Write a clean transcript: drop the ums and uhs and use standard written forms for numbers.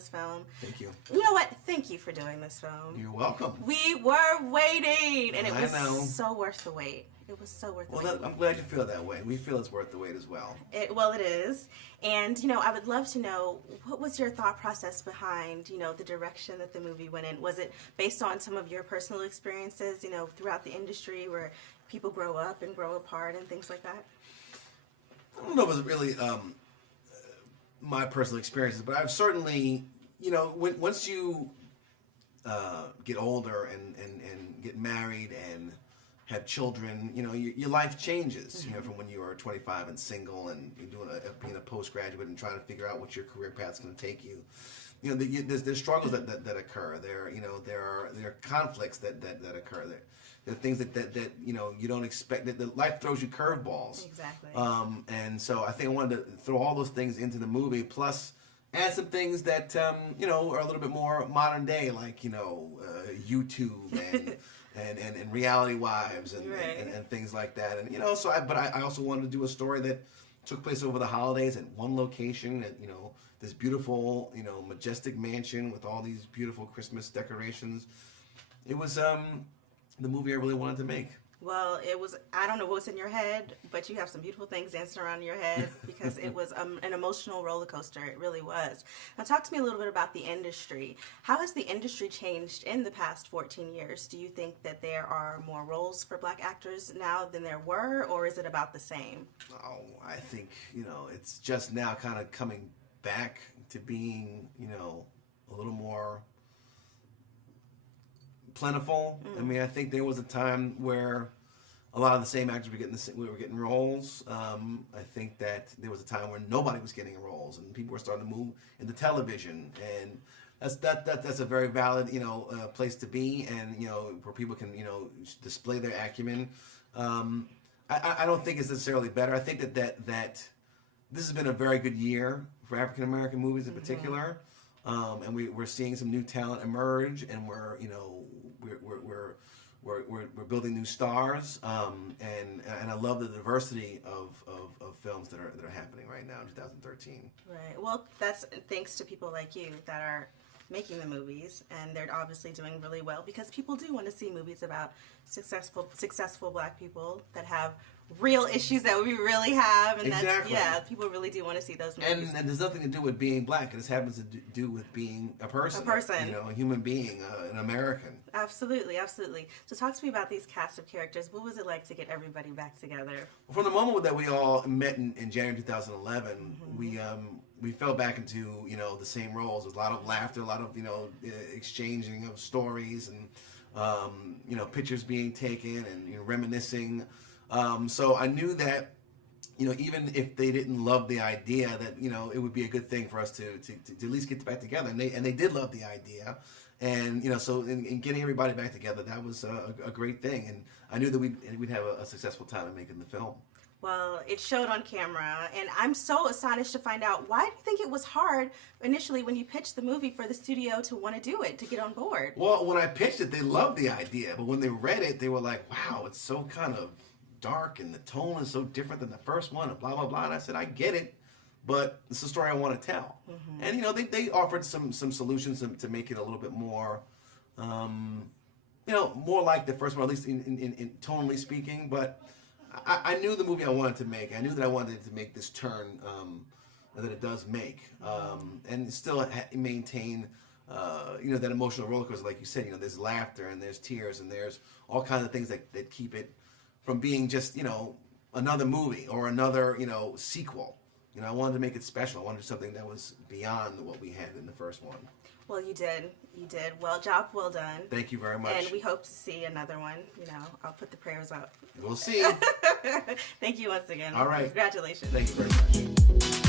this film. Thank you. You know what? Thank you for doing this film. You're welcome. We were waiting, and it I was know. so worth the wait. It was so worth the wait. Well, I'm glad you feel that way. We feel it's worth the wait as well. Well, it is. And, I would love to know, what was your thought process behind, the direction that the movie went in? Was it based on some of your personal experiences, throughout the industry where people grow up and grow apart and things like that? I don't know if it was really my personal experiences, but I've certainly, once you get older and get married and have children, your life changes, from when you are 25 and single and you're doing being a postgraduate and trying to figure out what your career path's going to take you. There's struggles that occur. There are conflicts that occur. There are things that you don't expect. That life throws you curveballs. Exactly. And so I think I wanted to throw all those things into the movie, plus add some things that are a little bit more modern day, like YouTube and reality wives and things like that. And but I also wanted to do a story that took place over the holidays at one location at this beautiful majestic mansion with all these beautiful Christmas decorations. It was the movie I really wanted to make. Well, it was, I don't know what's in your head, but you have some beautiful things dancing around in your head because it was an emotional roller coaster. It really was. Now, talk to me a little bit about the industry. How has the industry changed in the past 14 years? Do you think that there are more roles for black actors now than there were, or is it about the same? Oh, I think, it's just now kind of coming back to being, a little more plentiful. I mean, I think there was a time where a lot of the same actors were getting roles. I think that there was a time where nobody was getting roles, and people were starting to move into television, and that's a very valid place to be, and where people can display their acumen. I don't think it's necessarily better. I think that this has been a very good year for African American movies in particular, and we're seeing some new talent emerge, and we're building new stars, and I love the diversity of films that are happening right now in 2013. Right. Well, that's thanks to people like you that are making the movies, and they're obviously doing really well because people do want to see movies about successful black people that have real issues that we really have, and exactly. People really do want to see those movies. And there's nothing to do with being black. It just happens to do with being a person, a human being, an American. Absolutely, absolutely. So talk to me about these cast of characters. What was it like to get everybody back together? From the moment that we all met in January 2011, we fell back into the same roles. There was a lot of laughter, a lot of exchanging of stories, and pictures being taken and reminiscing. So I knew that even if they didn't love the idea, that it would be a good thing for us to at least get back together, and they did love the idea, and so in getting everybody back together, that was a great thing, and I knew that we'd have a successful time in making the film. Well, it showed on camera, and I'm so astonished to find out, why do you think it was hard initially when you pitched the movie for the studio to want to do it, to get on board? Well, when I pitched it, they loved the idea, but when they read it, they were like, wow, it's so kind of dark, and the tone is so different than the first one, and blah, blah, blah. And I said, I get it, but it's a story I want to tell. And, they offered some solutions to make it a little bit more, more like the first one, at least in tonally speaking, but I knew the movie I wanted to make. I knew that I wanted it to make this turn that it does make, and still maintain, that emotional roller coaster, like you said. There's laughter and there's tears and there's all kinds of things that keep it from being just another movie or another sequel. I wanted to make it special. I wanted something that was beyond what we had in the first one. Well, you did. Well, job well done. Thank you very much. And we hope to see another one. I'll put the prayers up. We'll see. Thank you once again. All right. Congratulations. Thank you very much.